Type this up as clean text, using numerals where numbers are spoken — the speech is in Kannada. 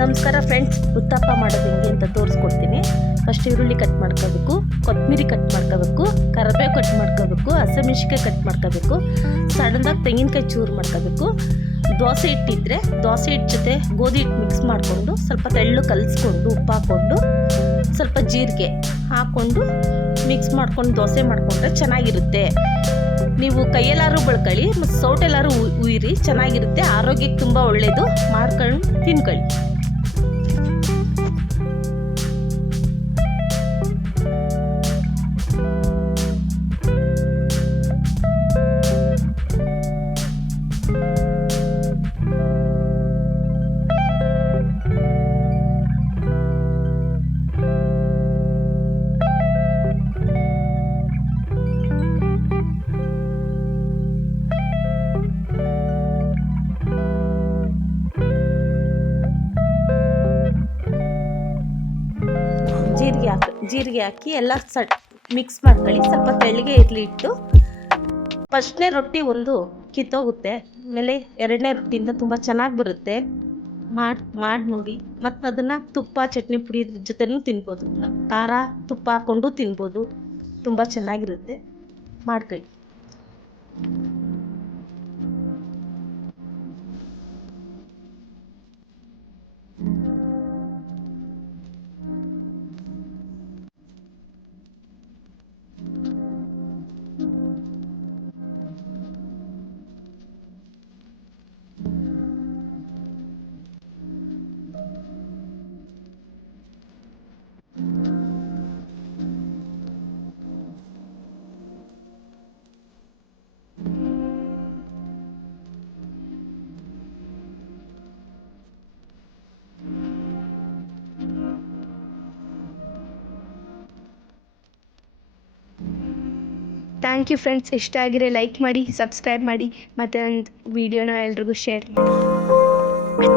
ನಮಸ್ಕಾರ ಫ್ರೆಂಡ್ಸ್, ಉತ್ತಪ್ಪ ಮಾಡೋದು ಹೆಂಗೆ ಅಂತ ತೋರಿಸ್ಕೊಡ್ತೀನಿ. ಫಸ್ಟ್ ಈರುಳ್ಳಿ ಕಟ್ ಮಾಡ್ಕೋಬೇಕು, ಕೊತ್ತಂಬರಿ ಕಟ್ ಮಾಡ್ಕೋಬೇಕು, ಕರಿಬೇವು ಕಟ್ ಮಾಡ್ಕೋಬೇಕು, ಹಸಿಮೆಣಸಿನ್ಕಾಯಿ ಕಟ್ ಮಾಡ್ಕೋಬೇಕು, ಸಣ್ಣದಾಗಿ ತೆಂಗಿನಕಾಯಿ ಚೂರು ಮಾಡ್ಕೋಬೇಕು. ದೋಸೆ ಹಿಟ್ಟಿದ್ರೆ ದೋಸೆ ಹಿಟ್ಟು ಜೊತೆ ಗೋಧಿ ಹಿಟ್ಟು ಮಿಕ್ಸ್ ಮಾಡಿಕೊಂಡು ಸ್ವಲ್ಪ ತೆಳ್ಳು ಕಲಿಸ್ಕೊಂಡು ಉಪ್ಪು ಹಾಕ್ಕೊಂಡು ಸ್ವಲ್ಪ ಜೀರಿಗೆ ಹಾಕ್ಕೊಂಡು ಮಿಕ್ಸ್ ಮಾಡ್ಕೊಂಡು ದೋಸೆ ಮಾಡಿಕೊಂಡ್ರೆ ಚೆನ್ನಾಗಿರುತ್ತೆ. ನೀವು ಕೈಯಲ್ಲಾರು ಬಳ್ಕೊಳ್ಳಿ ಮತ್ತು ಸೌಟೆಲ್ಲಾರು ಉಯಿರಿ, ಚೆನ್ನಾಗಿರುತ್ತೆ. ಆರೋಗ್ಯಕ್ಕೆ ತುಂಬ ಒಳ್ಳೆಯದು. ಮಾಡ್ಕೊಂಡು ತಿನ್ಕೊಳ್ಳಿ. ಜೀರಿಗೆ ಹಾಕಿ ಎಲ್ಲ ಮಿಕ್ಸ್ ಮಾಡ್ಕೊಳ್ಳಿ. ಸ್ವಲ್ಪ ತೆಳ್ಳಗೆ ಇರಲಿ ಇಟ್ಟು. ಫಸ್ಟ್ನೇ ರೊಟ್ಟಿ ಒಂದು ಕಿತ್ತೋಗುತ್ತೆ, ಆಮೇಲೆ ಎರಡನೇ ರೊಟ್ಟಿಯಿಂದ ತುಂಬ ಚೆನ್ನಾಗಿ ಬರುತ್ತೆ. ಮಾಡಿ ನೋಡಿ. ಮತ್ತು ಅದನ್ನು ತುಪ್ಪ ಚಟ್ನಿ ಪುಡಿ ಜೊತೆನೂ ತಿನ್ಬೋದು. ಖಾರ ತುಪ್ಪ ಹಾಕ್ಕೊಂಡು ತಿನ್ಬೋದು, ತುಂಬ ಚೆನ್ನಾಗಿರುತ್ತೆ. ಮಾಡ್ಕೊಳ್ಳಿ. Thank you friends. ಇಷ್ಟ ಆಗಿದ್ರೆ ಲೈಕ್ ಮಾಡಿ, ಸಬ್ಸ್ಕ್ರೈಬ್ ಮಾಡಿ, ಮತ್ತು ಒಂದು ವಿಡಿಯೋನ ಎಲ್ರಿಗೂ ಶೇರ್ ಮಾಡಿ.